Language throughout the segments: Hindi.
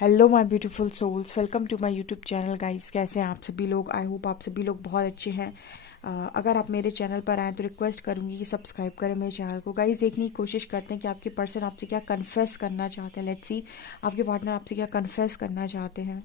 Hello my beautiful souls, welcome to my YouTube channel guys. कैसे हैं आप सभी लोग? आई होप आप सभी लोग बहुत अच्छे हैं। अगर आप मेरे चैनल पर आएँ तो रिक्वेस्ट करूंगी कि सब्सक्राइब करें मेरे चैनल को। गाइस देखने की कोशिश करते हैं कि आपके पर्सन आपसे क्या कन्फेस करना चाहते हैं। लेट्स सी आपके पार्टनर आपसे क्या कन्फेस करना चाहते हैं।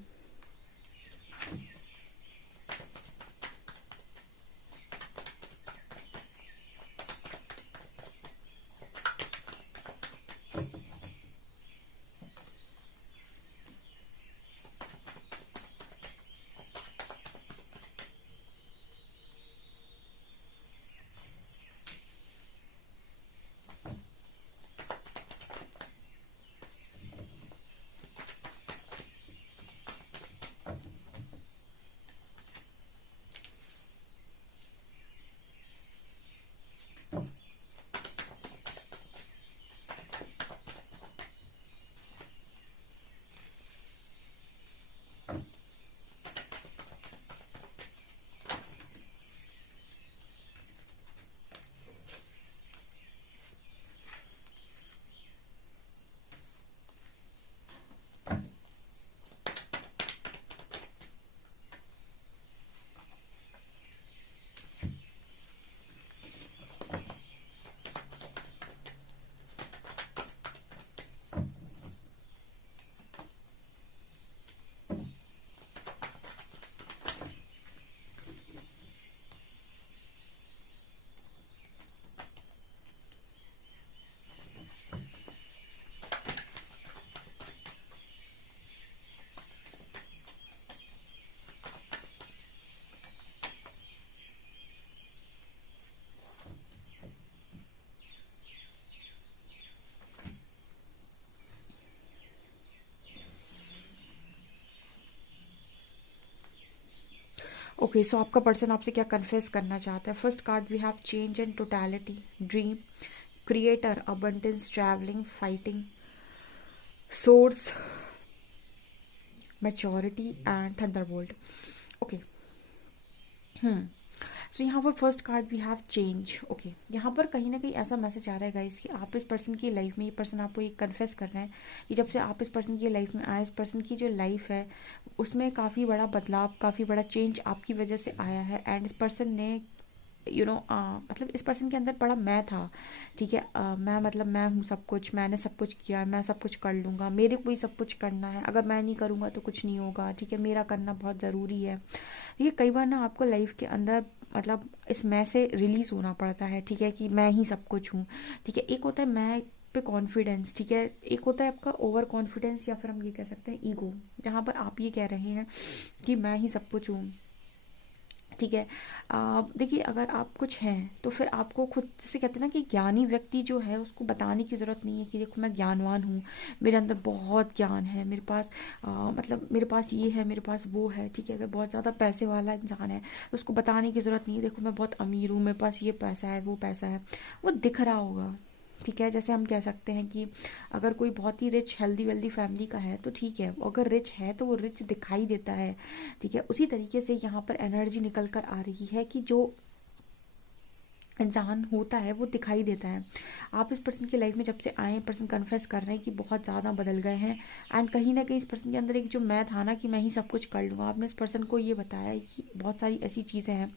ओके, सो आपका पर्सन आपसे क्या कन्फेस करना चाहता है। First card we have change and totality, dream, creator, abundance, travelling, fighting, source, maturity and thunderbolt. Okay, so यहाँ पर first card we have change. Okay, यहाँ पर कहीं ना कहीं ऐसा मैसेज आ रहा है गाइस कि आप इस पर्सन की लाइफ में, ये पर्सन आपको एक कन्फेस कर रहे हैं कि जब से आप इस पर्सन की लाइफ में आए, इस पर्सन की जो लाइफ है उसमें काफ़ी बड़ा बदलाव, काफ़ी बड़ा चेंज आपकी वजह से आया है। एंड इस पर्सन ने मतलब इस पर्सन के अंदर बड़ा मैं था। ठीक है, मैं मतलब मैं हूँ सब कुछ, मैंने सब कुछ किया, मैं सब कुछ कर लूँगा, मेरे को ही सब कुछ करना है, अगर मैं नहीं करूँगा तो कुछ नहीं होगा। ठीक है, मेरा करना बहुत ज़रूरी है। ये कई बार ना आपको लाइफ के अंदर मतलब इस मैं से रिलीज होना पड़ता है। ठीक है, कि मैं ही सब कुछ हूँ। ठीक है, एक होता है मैं पे कॉन्फिडेंस। ठीक है, एक होता है आपका ओवर कॉन्फिडेंस, या फिर हम ये कह सकते हैं ईगो, जहाँ पर आप ये कह रहे हैं कि मैं ही सब कुछ हूँ। ठीक है, देखिए अगर आप कुछ हैं तो फिर आपको खुद से कहते हैं ना कि ज्ञानी व्यक्ति जो है उसको बताने की ज़रूरत नहीं है कि देखो मैं ज्ञानवान हूँ, मेरे अंदर बहुत ज्ञान है, मेरे पास मतलब मेरे पास ये है, मेरे पास वो है। ठीक है, अगर बहुत ज़्यादा पैसे वाला इंसान है तो उसको बताने की ज़रूरत नहीं है देखो मैं बहुत अमीर हूँ, मेरे पास ये पैसा है, वो पैसा है, वो दिख रहा होगा। ठीक है, जैसे हम कह सकते हैं कि अगर कोई बहुत ही रिच हेल्दी वेल्दी फैमिली का है तो ठीक है, अगर रिच है तो वो रिच दिखाई देता है। ठीक है, उसी तरीके से यहाँ पर एनर्जी निकल कर आ रही है कि जो इंसान होता है वो दिखाई देता है। आप इस पर्सन की लाइफ में जब से आए, पर्सन कन्फेस कर रहे हैं कि बहुत ज़्यादा बदल गए हैं। एंड कहीं ना कहीं इस पर्सन के अंदर एक जो मैं था ना कि मैं ही सब कुछ कर लूँगा, आपने इस पर्सन को ये बताया है कि बहुत सारी ऐसी चीज़ें हैं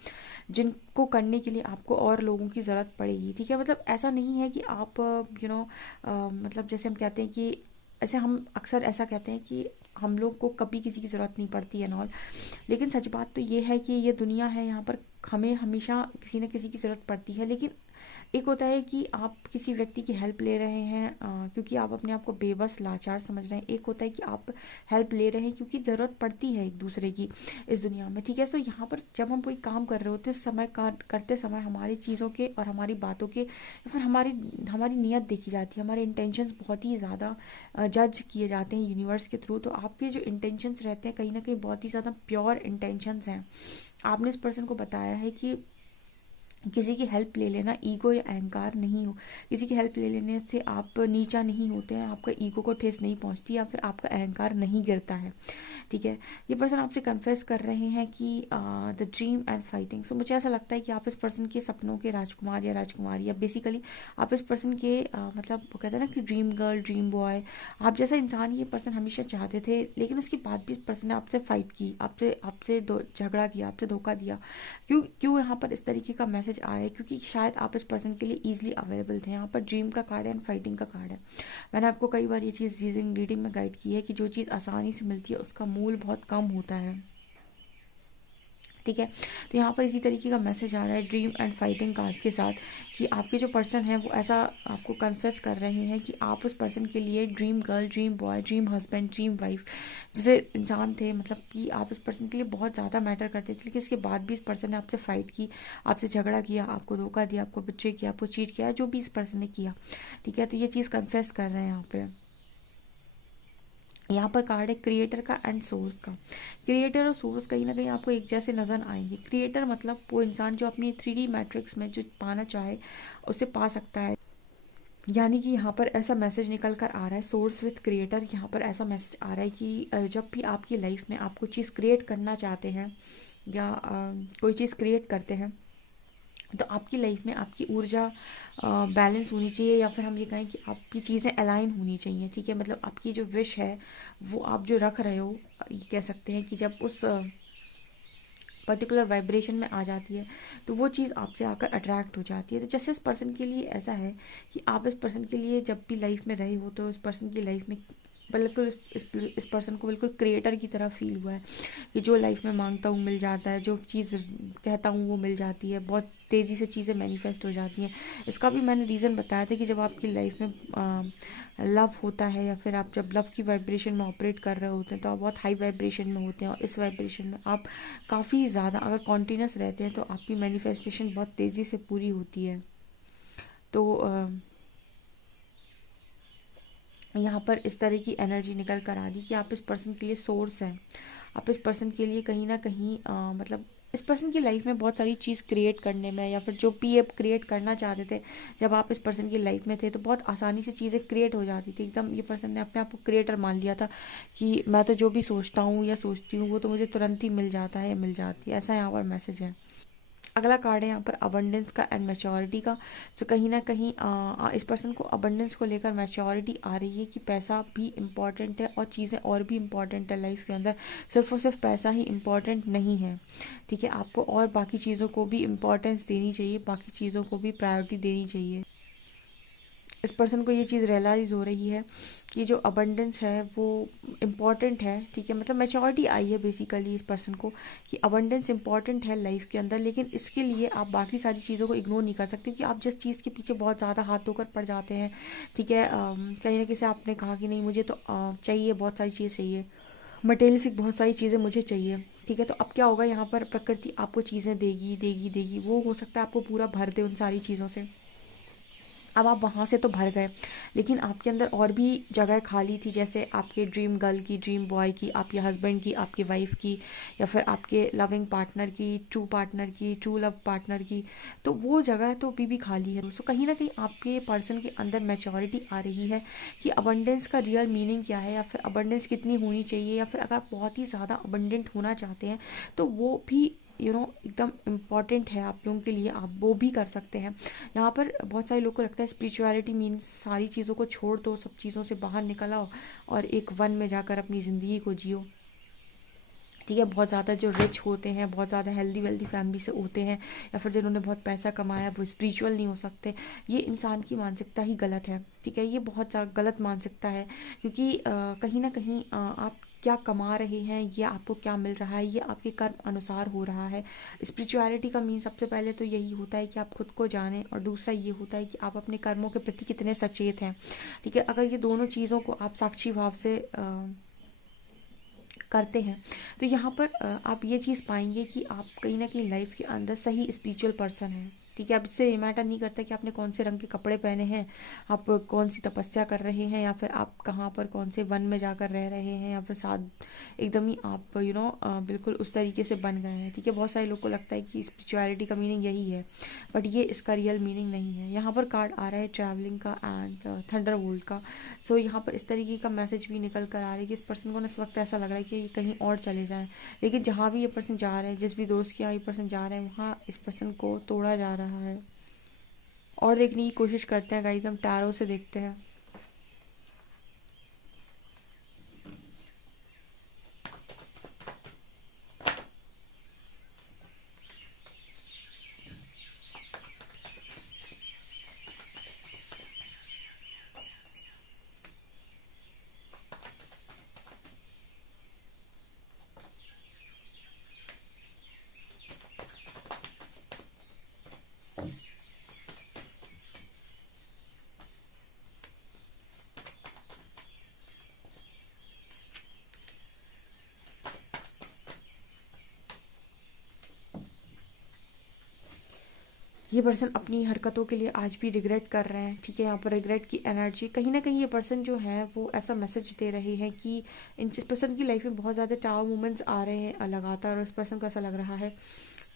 जिनको करने के लिए आपको और लोगों की ज़रूरत पड़ेगी। ठीक है, मतलब ऐसा नहीं है कि आप मतलब जैसे हम कहते हैं कि ऐसे हम अक्सर ऐसा कहते हैं कि हम लोग को कभी किसी की ज़रूरत नहीं पड़ती है नॉल। लेकिन सच बात तो ये है कि ये दुनिया है, यहाँ पर हमें हमेशा किसी न किसी की ज़रूरत पड़ती है। लेकिन एक होता है कि आप किसी व्यक्ति की हेल्प ले रहे हैं क्योंकि आप अपने आप को बेबस लाचार समझ रहे हैं। एक होता है कि आप हेल्प ले रहे हैं क्योंकि ज़रूरत पड़ती है एक दूसरे की इस दुनिया में। ठीक है, सो यहाँ पर जब हम कोई काम कर रहे होते हैं उस समय करते समय हमारी चीज़ों के और हमारी बातों के या फिर हमारी हमारी नीयत देखी जाती है, हमारे इंटेंशंस बहुत ही ज़्यादा जज किए जाते हैं यूनिवर्स के थ्रू। तो आपके जो इंटेंशंस रहते हैं कहीं ना कहीं बहुत ही ज़्यादा प्योर इंटेंशंस हैं। आपने इस पर्सन को बताया है कि किसी की हेल्प ले लेना ईगो या अहंकार नहीं हो। किसी की हेल्प ले लेने से आप नीचा नहीं होते हैं, आपका ईगो को ठेस नहीं पहुंचती या फिर आपका अहंकार नहीं गिरता है। ठीक है, ये पर्सन आपसे कन्फेस कर रहे हैं कि द ड्रीम एंड फाइटिंग। सो मुझे ऐसा लगता है कि आप इस पर्सन के सपनों के राजकुमार या राजकुमारी, या बेसिकली आप इस पर्सन के मतलब वो कहते हैं ना कि ड्रीम गर्ल ड्रीम बॉय, आप जैसा इंसान ये पर्सन हमेशा चाहते थे, लेकिन उसके बाद भी इस पर्सन ने आपसे फाइट की, आपसे आपसे झगड़ा किया, आपसे धोखा दिया। क्यों क्यों यहाँ पर इस तरीके का मैसेज आ रहा है? क्योंकि शायद आप इस पर्सन के लिए ईजिली अवेलेबल थे। यहाँ पर ड्रीम का कार्ड है एंड फाइटिंग का कार्ड है। मैंने आपको कई बार ये चीज़ रीडिंग में गाइड की है कि जो चीज़ आसानी से मिलती है उसका मूल बहुत कम होता है। ठीक है, तो यहाँ पर इसी तरीके का मैसेज आ रहा है ड्रीम एंड फाइटिंग कार्ड के साथ कि आपके जो पर्सन है वो ऐसा आपको कन्फेस कर रहे हैं कि आप उस पर्सन के लिए dream girl dream boy dream husband dream wife जैसे इंसान थे। मतलब कि आप इस पर्सन के लिए बहुत ज़्यादा मैटर करते थे, लेकिन इसके बाद भी इस पर्सन ने आपसे फाइट की, आपसे झगड़ा किया, आपको धोखा दिया, आपको बिट्रे किया, आपको चीट किया, जो भी इस पर्सन ने किया। ठीक है, तो ये चीज़ कन्फेस कर रहे हैं यहाँ पे। यहाँ पर कार्ड है क्रिएटर का एंड सोर्स का। क्रिएटर और सोर्स कहीं ना कहीं आपको एक जैसे नजर आएंगे। क्रिएटर मतलब वो इंसान जो अपनी 3D मैट्रिक्स में जो पाना चाहे उसे पा सकता है, यानी कि यहाँ पर ऐसा मैसेज निकल कर आ रहा है सोर्स विथ क्रिएटर। यहाँ पर ऐसा मैसेज आ रहा है कि जब भी आपकी लाइफ में आप कोई चीज़ क्रिएट करना चाहते हैं या कोई चीज़ क्रिएट करते हैं, तो आपकी लाइफ में आपकी ऊर्जा बैलेंस होनी चाहिए, या फिर हम ये कहें कि आपकी चीज़ें अलाइन होनी चाहिए। ठीक है, मतलब आपकी जो विश है वो आप जो रख रहे हो, ये कह सकते हैं कि जब उस पर्टिकुलर वाइब्रेशन में आ जाती है तो वो चीज़ आपसे आकर अट्रैक्ट हो जाती है। तो जैसे इस पर्सन के लिए ऐसा है कि आप इस पर्सन के लिए जब भी लाइफ में रहे हो तो इस पर्सन की लाइफ में बिल्कुल इस पर्सन को बिल्कुल क्रिएटर की तरह फील हुआ है कि जो लाइफ में मांगता हूँ मिल जाता है, जो चीज़ कहता हूँ वो मिल जाती है, बहुत तेज़ी से चीज़ें मैनिफेस्ट हो जाती हैं। इसका भी मैंने रीज़न बताया था कि जब आपकी लाइफ में लव होता है या फिर आप जब लव की वाइब्रेशन में ऑपरेट कर रहे होते हैं तो आप बहुत हाई वाइब्रेशन में होते हैं, और इस वाइब्रेशन में आप काफ़ी ज़्यादा अगर कॉन्टीन्यूस रहते हैं तो आपकी मैनिफेस्टेशन बहुत तेज़ी से पूरी होती है। तो यहाँ पर इस तरह की एनर्जी निकल कर आ रही कि आप इस पर्सन के लिए सोर्स हैं। आप इस पर्सन के लिए कहीं ना कहीं मतलब इस पर्सन की लाइफ में बहुत सारी चीज़ क्रिएट करने में, या फिर जो भी आप क्रिएट करना चाहते थे जब आप इस पर्सन की लाइफ में थे तो बहुत आसानी से चीज़ें क्रिएट हो जाती थी। एकदम ये पर्सन ने अपने आप को क्रिएटर मान लिया था कि मैं तो जो भी सोचता हूँ या सोचती हूँ वो तो मुझे तुरंत ही मिल जाता है या मिल जाती है। ऐसा यहाँ पर मैसेज है। अगला कार्ड है यहाँ पर अबंडेंस का एंड मैच्योरिटी का। तो कहीं ना कहीं इस पर्सन को अबंडेंस को लेकर मैच्योरिटी आ रही है कि पैसा भी इम्पॉर्टेंट है और चीज़ें और भी इम्पॉर्टेंट है लाइफ के अंदर। सिर्फ और सिर्फ पैसा ही इम्पॉर्टेंट नहीं है। ठीक है, आपको और बाकी चीज़ों को भी इम्पोर्टेंस देनी चाहिए, बाकी चीज़ों को भी प्रायोरिटी देनी चाहिए। इस पर्सन को ये चीज़ रियलाइज़ हो रही है कि जो अबंडेंस है वो इम्पॉर्टेंट है। ठीक है, मतलब मैच्योरिटी आई है बेसिकली इस पर्सन को कि अबंडेंस इम्पॉर्टेंट है लाइफ के अंदर, लेकिन इसके लिए आप बाकी सारी चीज़ों को इग्नोर नहीं कर सकते, क्योंकि आप जिस चीज़ के पीछे बहुत ज़्यादा हाथ धोकर पड़ जाते हैं। ठीक है, कहीं ना कहीं आपने कहा कि नहीं मुझे तो चाहिए, बहुत सारी चीज़ चाहिए, मटेरियलिस्टिक बहुत सारी चीज़ें मुझे चाहिए। ठीक है, तो अब क्या होगा, यहाँ पर प्रकृति आपको चीज़ें देगी देगी देगी, वो हो सकता है आपको पूरा भर दे उन सारी चीज़ों से। अब आप वहाँ से तो भर गए, लेकिन आपके अंदर और भी जगह खाली थी, जैसे आपके ड्रीम गर्ल की, ड्रीम बॉय की, आपके हस्बैंड की, आपके वाइफ की, या फिर आपके लविंग पार्टनर की, ट्रू पार्टनर की, ट्रू लव पार्टनर की। तो वो जगह तो अभी भी खाली है। दोस्तों कहीं ना कहीं आपके पर्सन के अंदर मैच्योरिटी आ रही है कि अबंडेंस का रियल मीनिंग क्या है, या फिर अबंडेंस कितनी होनी चाहिए, या फिर अगर आप बहुत ही ज़्यादा अबंडेंट होना चाहते हैं तो वो भी एकदम इम्पॉर्टेंट है आप लोगों के लिए, आप वो भी कर सकते हैं। यहाँ पर बहुत सारे लोग को लगता है स्पिरिचुअलिटी मीन्स सारी चीज़ों को छोड़ दो, सब चीज़ों से बाहर निकल आओ और एक वन में जाकर अपनी ज़िंदगी को जियो। ठीक है, बहुत ज़्यादा जो रिच होते हैं, बहुत ज़्यादा हेल्दी वेल्दी फैमिली से होते हैं, या फिर जिन्होंने बहुत पैसा कमाया वो स्पिरिचुअल नहीं हो सकते। ये इंसान की मानसिकता ही गलत है। ठीक है, ये बहुत ज़्यादा गलत मानसिकता है, क्योंकि कहीं ना कहीं आप क्या कमा रहे हैं, ये आपको क्या मिल रहा है, ये आपके कर्म अनुसार हो रहा है। स्पिरिचुअलिटी का मीन सबसे पहले तो यही होता है कि आप खुद को जानें, और दूसरा ये होता है कि आप अपने कर्मों के प्रति कितने सचेत हैं। ठीक है, अगर ये दोनों चीज़ों को आप साक्षी भाव से करते हैं तो यहाँ पर आप ये चीज़ पाएंगे कि आप कहीं ना कहीं लाइफ के अंदर सही स्पिरिचुअल पर्सन हैं। ठीक है। अब इससे ये मैटर नहीं करता कि आपने कौन से रंग के कपड़े पहने हैं, आप कौन सी तपस्या कर रहे हैं, या फिर आप कहाँ पर कौन से वन में जाकर रह रहे हैं, या फिर साथ एकदम ही आप बिल्कुल उस तरीके से बन गए हैं। ठीक है, बहुत सारे लोग को लगता है कि स्पिरिचुअलिटी का मीनिंग यही है, बट ये इसका रियल मीनिंग नहीं है। यहाँ पर कार्ड आ रहा है ट्रैवलिंग का एंड थंडरबोल्ट का। सो यहाँ पर इस तरीके का मैसेज भी निकल कर आ रहा है कि इस पर्सन को ना इस वक्त ऐसा लग रहा है कि कहीं और चले जाएं, लेकिन जहाँ भी ये पर्सन जा रहे हैं, जिस भी दोस्त के यहाँ ये पर्सन जा रहे हैं, वहाँ इस पर्सन को तोड़ा जा रहा है। और देखने की कोशिश करते हैं गाइस, हम टैरो से देखते हैं। ये पर्सन अपनी हरकतों के लिए आज भी रिग्रेट कर रहे हैं। ठीक है, यहाँ पर रिग्रेट की एनर्जी कहीं ना कहीं ये पर्सन जो है वो ऐसा मैसेज दे रहे हैं कि इस पर्सन की लाइफ में बहुत ज़्यादा टावर मोमेंट्स आ रहे हैं लगातार, और इस पर्सन को ऐसा लग रहा है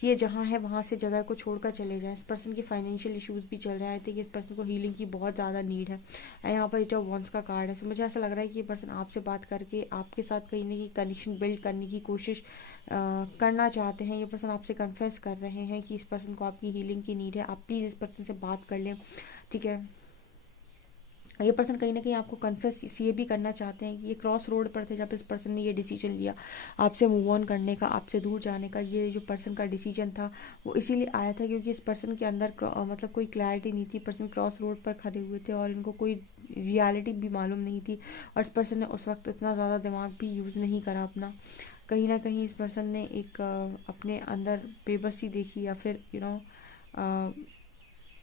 कि ये जहाँ है वहाँ से जगह को छोड़कर चले जाएं। इस पर्सन के फाइनेंशियल इश्यूज भी चल रहे हैं। आई थिंक इस पर्सन को हीलिंग की बहुत ज़्यादा नीड है। यहाँ पर एट ऑफ वॉन्ड्स का कार्ड है। सो मुझे ऐसा लग रहा है कि ये पर्सन आपसे बात करके आपके साथ कहीं ना कहीं कनेक्शन बिल्ड करने की कोशिश करना चाहते हैं। ये पर्सन आपसे कन्फेस कर रहे हैं कि इस पर्सन को आपकी हीलिंग की नीड है, आप प्लीज़ इस पर्सन से बात कर लें। ठीक है, ये पर्सन कहीं ना कहीं आपको कन्फेस ये भी करना चाहते हैं कि ये क्रॉस रोड पर थे जब इस पर्सन ने ये डिसीजन लिया आपसे मूव ऑन करने का, आपसे दूर जाने का। ये जो पर्सन का डिसीजन था वो इसीलिए आया था क्योंकि इस पर्सन के अंदर मतलब कोई क्लैरिटी नहीं थी। पर्सन क्रॉस रोड पर खड़े हुए थे और इनको कोई रियलिटी भी मालूम नहीं थी, और इस पर्सन ने उस वक्त इतना ज़्यादा दिमाग भी यूज़ नहीं करा अपना। कहीं ना कहीं इस पर्सन ने एक अपने अंदर बेबसी देखी, या फिर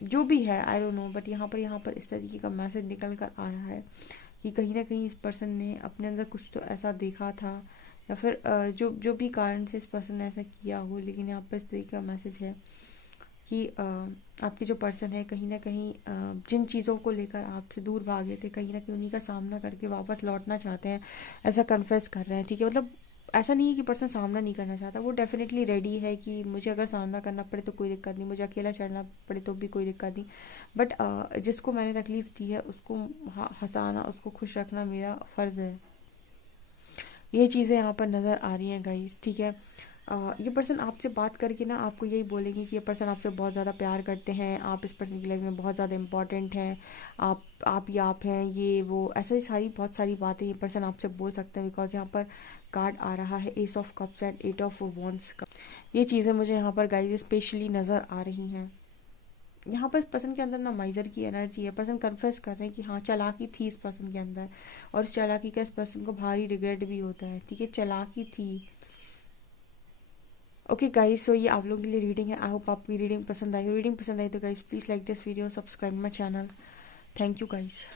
जो भी है आई डोंट नो, बट यहाँ पर इस तरीके का मैसेज निकल कर आ रहा है कि कहीं ना कहीं इस पर्सन ने अपने अंदर कुछ तो ऐसा देखा था, या फिर जो जो भी कारण से इस पर्सन ने ऐसा किया हो, लेकिन यहाँ पर इस तरीके का मैसेज है कि आपके जो पर्सन है कहीं ना कहीं जिन चीज़ों को लेकर आपसे दूर भागे थे, कहीं ना कहीं उन्हीं का सामना करके वापस लौटना चाहते हैं, ऐसा कन्फेस कर रहे हैं। ठीक है, मतलब ऐसा नहीं है कि पर्सन सामना नहीं करना चाहता, वो डेफिनेटली रेडी है कि मुझे अगर सामना करना पड़े तो कोई दिक्कत नहीं, मुझे अकेला चढ़ना पड़े तो भी कोई दिक्कत नहीं, बट जिसको मैंने तकलीफ दी है उसको हंसाना, उसको खुश रखना मेरा फ़र्ज़ है। ये चीज़ें यहाँ पर नज़र आ रही हैं गाइस। ठीक है, ये पर्सन आपसे बात करके ना आपको यही बोलेंगे कि ये पर्सन आपसे बहुत ज़्यादा प्यार करते हैं, आप इस पर्सन की लाइफ में बहुत ज़्यादा इंपॉर्टेंट हैं, आप ही आप हैं, ये वो ऐसे सारी बहुत सारी बातें ये पर्सन आपसे बोल सकते हैं। बिकॉज यहाँ पर कार्ड आ रहा है ace of cups and eight of wands का। ये चीज़ें मुझे यहाँ पर गाइस स्पेशली नज़र आ रही हैं। यहाँ पर इस पर्सन के अंदर ना माइजर की एनर्जी है। पर्सन कन्फेस कर रहे हैं कि हाँ चालाकी थी इस पर्सन के अंदर, और इस चालाकी का इस पर्सन को भारी रिग्रेट भी होता है। ठीक है, चालाकी थी। ओके गाइस, सो ये आप लोगों के लिए रीडिंग है। आई होप आपकी रीडिंग पसंद आई। रीडिंग पसंद आई तो guys please like this video, subscribe my channel. Thank you guys.